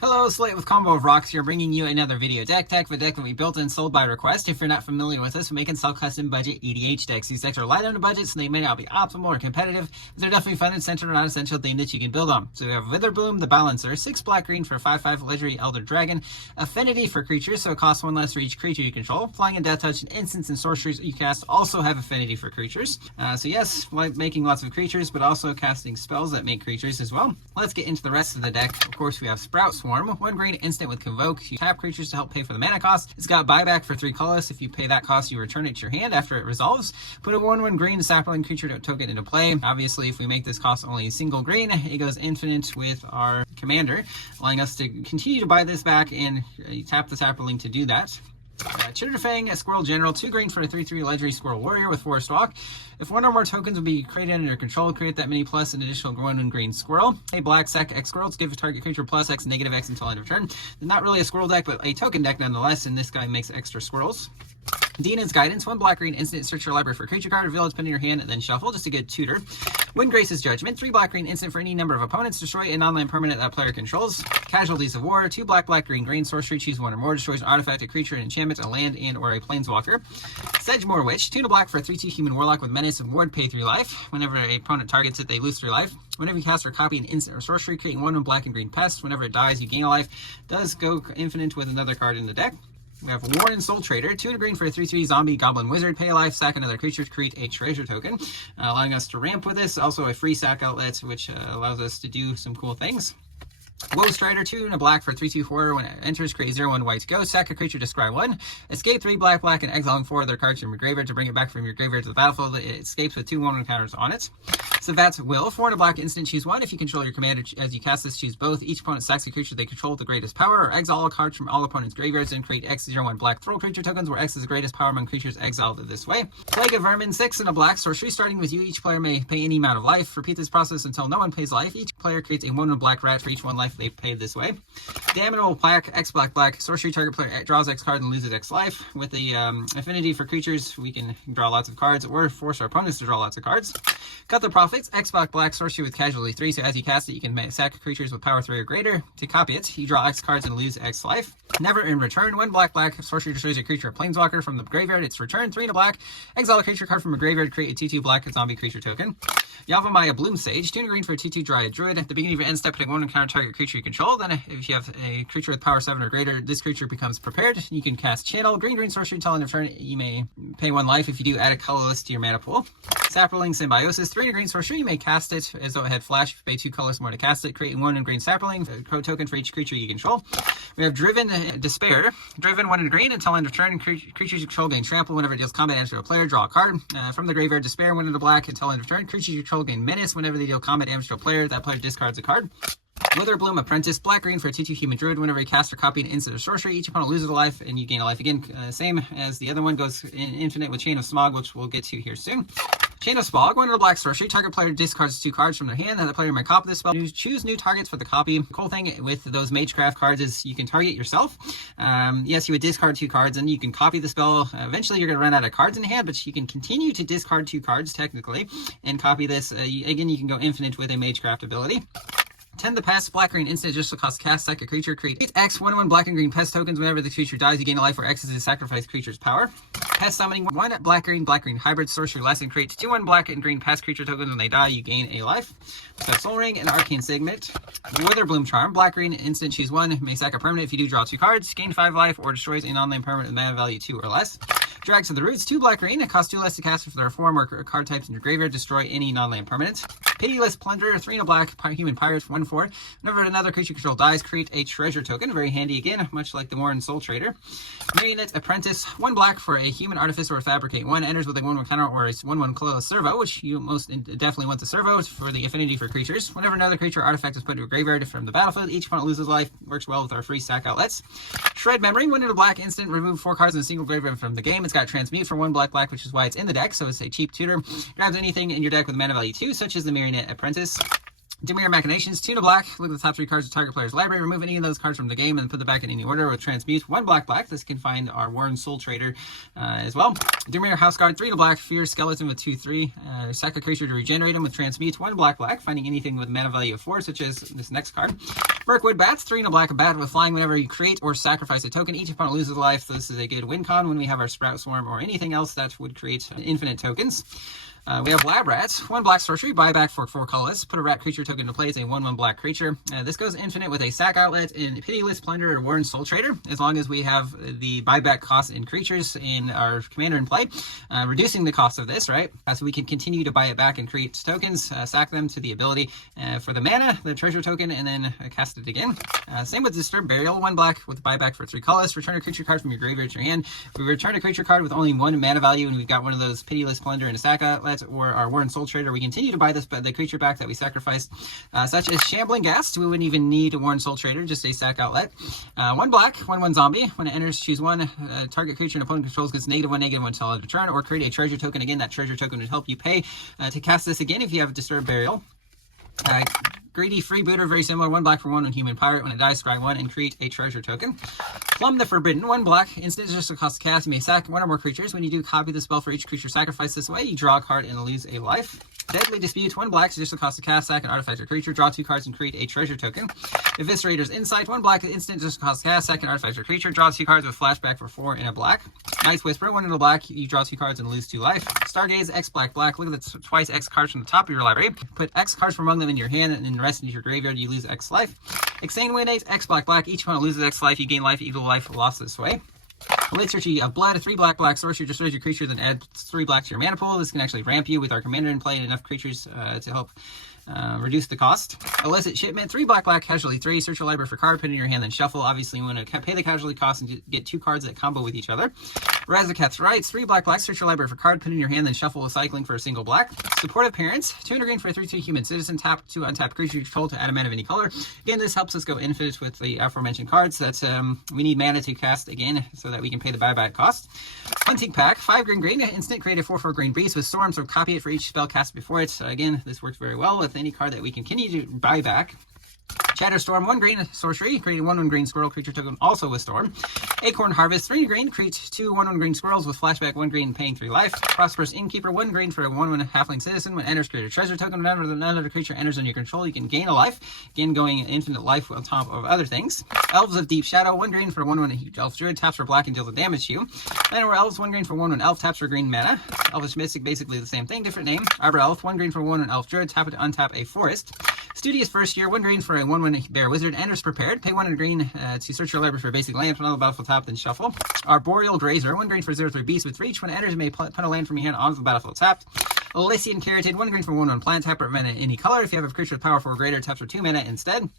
Hello, Slate with Combo of Rocks here, bringing you another video deck for a deck that we built and sold by request. If you're not familiar with us, we make and sell custom budget EDH decks. These decks are light on the budget, so they may not be optimal or competitive, but they're definitely fun and centered around an essential theme that you can build on. So we have Witherbloom, the Balancer, 6 black-green for 5/5 Legendary Elder Dragon, Affinity for creatures, so it costs 1 less for each creature you control. Flying and Death Touch and instants and sorceries you cast also have Affinity for creatures. So yes, like making lots of creatures, but also casting spells that make creatures as well. Let's get into the rest of the deck. Of course, we have Sprout Swarm, 1 green instant with Convoke. You tap creatures to help pay for the mana cost. It's got buyback for 3 colorless. If you pay that cost, you return it to your hand after it resolves. Put a 1/1 green sapling creature token into play. Obviously, if we make this cost only a single green, it goes infinite with our commander, allowing us to continue to buy this back and tap the sapling to do that. Chitterfang, a Squirrel General, 2 green for a 3/3 Legendary Squirrel Warrior with Forest Walk. If 1 or more tokens will be created under your control, create that many plus an additional 1 green squirrel. A black sack X squirrels, give a target creature plus X, negative X until end of turn. Not really a squirrel deck, but a token deck nonetheless, and this guy makes extra squirrels. Dina's Guidance, 1 black-green instant, search your library for a creature card, reveal its pin in your hand, and then shuffle, just a good tutor. Windgrace's Judgment, 3 black-green instant for any number of opponents, destroy a non-land permanent that player controls. Casualties of War, 2 black-green sorcery, choose 1 or more, destroys an artifact, a creature, an enchantment, a land, and or a planeswalker. Sedgemoor Witch, 2 black for a 3/2 human warlock with menace and ward, pay 3 life. Whenever an opponent targets it, they lose 3 life. Whenever you cast or copy an instant or sorcery, create 1 black and green pest. Whenever it dies, you gain a life. Does go infinite with another card in the deck. We have Warren Soul Trader, 2 green for a 3/3 zombie goblin wizard, pay a life, sack another creature to create a treasure token, allowing us to ramp with this. Also a free sack outlet, which allows us to do some cool things. Woe Strider, 2 and a black for 3/2 horror. When it enters, create 0/1 white ghost. Sack a creature to scry 1. Escape 3 black, and exiling 4 other cards from your graveyard to bring it back from your graveyard to the battlefield. It escapes with 2 1/1 counters on it. Savat's Will, 4 and a black instant, choose 1. If you control your commander as you cast this, choose both. Each opponent sacks a creature they control with the greatest power, or exile all cards from all opponents' graveyards and create X 0/1 black throw creature tokens, where X is the greatest power among creatures exiled this way. Plague of Vermin, 6 and a black sorcery. Starting with you, each player may pay any amount of life. Repeat this process until no one pays life. Each player creates a 1/1 black rat for each 1 life they paid this way. Damnable Plaque, X black sorcery, target player draws X card and loses X life. With the affinity for creatures, we can draw lots of cards or force our opponents to draw lots of cards. Cut the Profits, X black sorcery with casualty 3, so as you cast it, you can sack creatures with power 3 or greater. To copy it, you draw X cards and lose X life. Never in Return, 1 black sorcery destroys a creature or planeswalker from the graveyard. It's returned 3 and a black. Exile a creature card from a graveyard, create a 2/2 black zombie creature token. Yavimaya Bloom Sage, 2 green for a 2/2 Dryad Druid. At the beginning of your end step, putting 1 counter target creature you control. Then if you have a creature with power 7 or greater, this creature becomes prepared. You can cast Channel, green sorcery until end of turn. You may pay 1 life. If you do, add a colorless to your mana pool. Sapling Symbiosis, 3 and a green sorcery. You may cast it as though it had flash. If you pay 2 colors more to cast it, create 1 green sapling, a token for each creature you control. We have Driven Despair, driven 1 and green until end of turn. Creatures you control gain trample. Whenever it deals combat damage to a player, draw a card. From the graveyard, Despair, 1 and a black until end of turn. Creatures you control gain menace. Whenever they deal combat damage to a player, that player discards a card. Witherbloom Apprentice, black-green for a 2/2 human druid. Whenever you cast or copy an instant or sorcery, each opponent loses a life and you gain a life again. Same as the other one, goes infinite with Chain of Smog, which we'll get to here soon. Chain of Smog, 1 and a black sorcery. Target player discards 2 cards from their hand. The player may copy this spell. Choose new targets for the copy. The cool thing with those Magecraft cards is you can target yourself. Yes, you would discard 2 cards and you can copy the spell. Eventually, you're going to run out of cards in hand, but you can continue to discard 2 cards technically and copy this. Again, you can go infinite with a Magecraft ability. Tend the Pest, black-green instant, just cost cast, sack a creature, create X 1/1 black and green pest tokens. Whenever the creature dies, you gain a life, where X is the sacrifice creature's power. Pest Summoning, 1 black-green hybrid sorcery lesson, create 2/1 black and green pest creature tokens. When they die, you gain a life. So Soul Ring and Arcane Signet. Witherbloom Charm, black-green instant, choose 1, may sack a permanent. If you do, draw 2 cards, gain 5 life, or destroys a non-land permanent with mana value 2 or less. Drags to the Roots, 2 black-green, it costs 2 less to cast if there are 4 more card types in your graveyard, destroy any non-land permanent. Pitiless Plunderer, 3 and a black, human pirate, 1/4. Whenever another creature control dies, create a treasure token. Very handy again, much like the Warren Soul Trader. Marionette Apprentice, 1 black for a human artificer or fabricate 1. Enters with a 1/1 counter or a 1/1 colorless servo, which you most definitely want the servo for the affinity for creatures. Whenever another creature or artifact is put to a graveyard from the battlefield, each opponent loses life. Works well with our free sack outlets. Shred Memory, 1 and a black instant, remove 4 cards in a single graveyard from the game. It's got Transmute for 1 black, which is why it's in the deck, so it's a cheap tutor. Grabs anything in your deck with mana value 2, such as the Marionette Apprentice. Demir Machinations, 2 to black. Look at the top 3 cards of target player's library. Remove any of those cards from the game and put them back in any order with Transmute. 1 black. This can find our Warren Soul Trader as well. Demir Houseguard, 3 to black. Fierce Skeleton with 2/3. Sack a creature to regenerate them with Transmute. 1 black. Finding anything with mana value of 4, such as this next card. Mirkwood Bats, 3 to black. A bat with flying whenever you create or sacrifice a token. Each opponent loses life. So this is a good win con when we have our Sprout Swarm or anything else that would create infinite tokens. We have Lab Rats, 1 black sorcery, buyback for 4 colorless. Put a rat creature token into play. It's a 1/1 black creature. This goes infinite with a sack outlet in Pitiless Plunder or Warren Soul Trader, as long as we have the buyback cost in creatures in our commander in play, reducing the cost of this, right? So we can continue to buy it back and create tokens, sack them to the ability for the mana, the treasure token, and then cast it again. Same with Disturbed Burial, 1 black with buyback for 3 colorless. Return a creature card from your graveyard to your hand. If we return a creature card with only 1 mana value and we've got one of those Pitiless Plunder and a sack outlet, or our Warren Soul Trader, we continue to buy the creature back that we sacrificed, such as Shambling Ghast. We wouldn't even need a Warren Soul Trader, just a sack outlet. 1 black, 1/1 zombie. When it enters, choose 1 target creature an opponent controls gets -1/-1 until end of turn, or create a treasure token. Again, that treasure token would help you pay to cast this again if you have Disturbed Burial. Greedy Freebooter, very similar. 1 black for 1 Human Pirate. When it dies, scry 1 and create a treasure token. Plumb the Forbidden, 1 black. Instant, just a cost to cast. You may sack 1 or more creatures. When you do, copy the spell for each creature sacrificed this way. You draw a card and lose a life. Deadly Dispute, 1 black, so just the cost to cast, sack an artifact or creature, draw 2 cards and create a treasure token. Eviscerator's Insight, 1 black, instant, just the cost to cast, sack an artifact or creature, draw 2 cards with flashback for 4 in a black. Night's Whisper, 1 in a black, you draw 2 cards and lose 2 life. Stargaze, X black. Look at the twice X cards from the top of your library. Put X cards from among them in your hand and then the rest into your graveyard, you lose X life. Exane Windate, X black. Each opponent loses X life, you gain life, equal life lost this way. Liturgy of Blood, 3 black sorcery, destroys your creature, then add 3 black to your mana pool. This can actually ramp you with our commander in play and enough creatures to help reduce the cost. Illicit Shipment, 3 black, casualty 3, search your library for card, put it in your hand, then shuffle. Obviously, you want to pay the casualty cost and get 2 cards that combo with each other. Razaketh's Rights, 3 black, search your library for card, put it in your hand, then shuffle with cycling for a single black. Supportive Parents, 200 green for a 3/2 human citizen, tap to untap creature you control to add a mana of any color. Again, this helps us go infinite with the aforementioned cards that we need mana to cast again so that we can pay the buyback cost. Hunting Pack, 5 green, instant, create a 4/4 green beast with Storm, so copy it for each spell cast before it. Again, this works very well with any card that we can continue to buy back. Chatterstorm, 1 green sorcery, create a 1/1 green squirrel creature token also with Storm. Acorn Harvest, 3 green, create 2 1/1 green squirrels with flashback, 1 green, paying 3 life. Prosperous Innkeeper, 1 green for a 1/1 halfling citizen. When enters, create a treasure token. Whenever another creature enters under your control, you can gain a life. Again, going infinite life on top of other things. Elves of Deep Shadow, 1 green for a 1/1 elf druid, taps for black and deals damage to you. Llanowar Elves, 1 green for 1/1 elf, taps for green mana. Elvish Mystic, basically the same thing, different name. Arbor Elf, 1 green for 1/1 elf druid, tap it to untap a forest. Studious First Year, 1 green for a 1/1 bear wizard, enters prepared. Pay 1 green to search your library for a basic land, put on the battlefield tap, then shuffle. Arboreal Grazer, 1 green for 0/3 beast with reach. When it enters, you may put a land from your hand onto the battlefield tapped. Elysian Carotid, 1 green for 1/1 plant, tap or mana any color. If you have a creature with power 4 or greater, taps for 2 mana instead.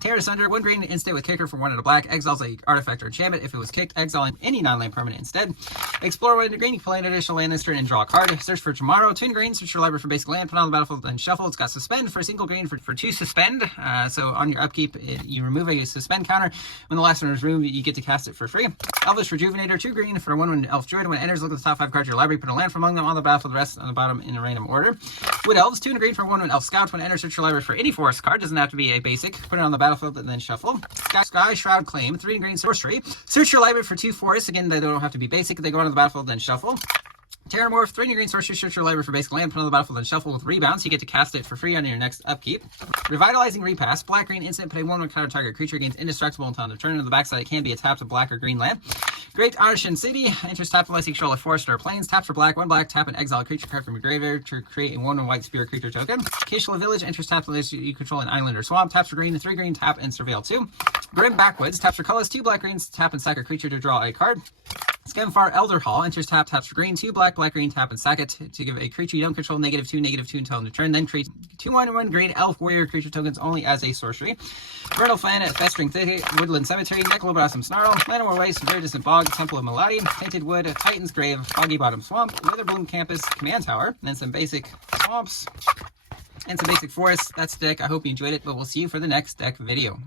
Tear Asunder, 1 green instant with kicker for 1 and a black. Exiles a artifact or enchantment. If it was kicked, exile any non-land permanent instead. Explore 1 green, you can play an additional land this turn and draw a card. Search for Tomorrow, 2 green, search your library for basic land, put on the battlefield, then shuffle. It's got Suspend for a single green for 2 suspend. So on your upkeep, you remove a suspend counter. When the last one is removed, you get to cast it for free. Elvish Rejuvenator, 2 green for a 1/1 elf druid. When it enters, look at the top 5 cards of your library, put a land from among them on the battlefield, the rest on the bottom in a random order. Wood Elves, 2 green for 1/1 elf scout. When it enters, search your library for any forest card. Doesn't have to be a basic. Put it on the battlefield and then shuffle. Sky Shroud Claim, 3 green sorcery. Search your library for 2 forests. Again, they don't have to be basic. They go onto the battlefield, then shuffle. Terramorph, 3 green sorcery, search your library for basic land, put on the battlefield, then shuffle with rebound, so you get to cast it for free on your next upkeep. Revitalizing Repass, black green instant, pay 1/1 counter target creature, gains indestructible until end of turn. On the backside, it can be a tap to black or green land. Great Arshan City, enters tap unless you control a forest or plains, taps for black, 1 black, tap and exile a creature card from your graveyard to create a 1/1 white spear creature token. Kishla Village, enters tap unless you control an island or swamp, taps for green, 3 green, tap and surveil 2. Grim Backwoods, taps for colors, 2 black greens, tap and sack a creature to draw a card. Skemfar Elder Hall, enters taps for green, 2 black, green, tap and sack it to give a creature you don't control -2/-2 until end of turn. Then create 2 1/1 green elf warrior creature tokens only as a sorcery. Vernal Fan at Festering Thicket, Woodland Cemetery, Necroblossom Snarl, Llanowar Waste, Very Distant Bog, Temple of Melody, Tainted Wood, Titan's Grave, Foggy Bottom Swamp, Witherbloom Campus, Command Tower, and then some basic swamps and some basic forests. That's the deck. I hope you enjoyed it, but we'll see you for the next deck video.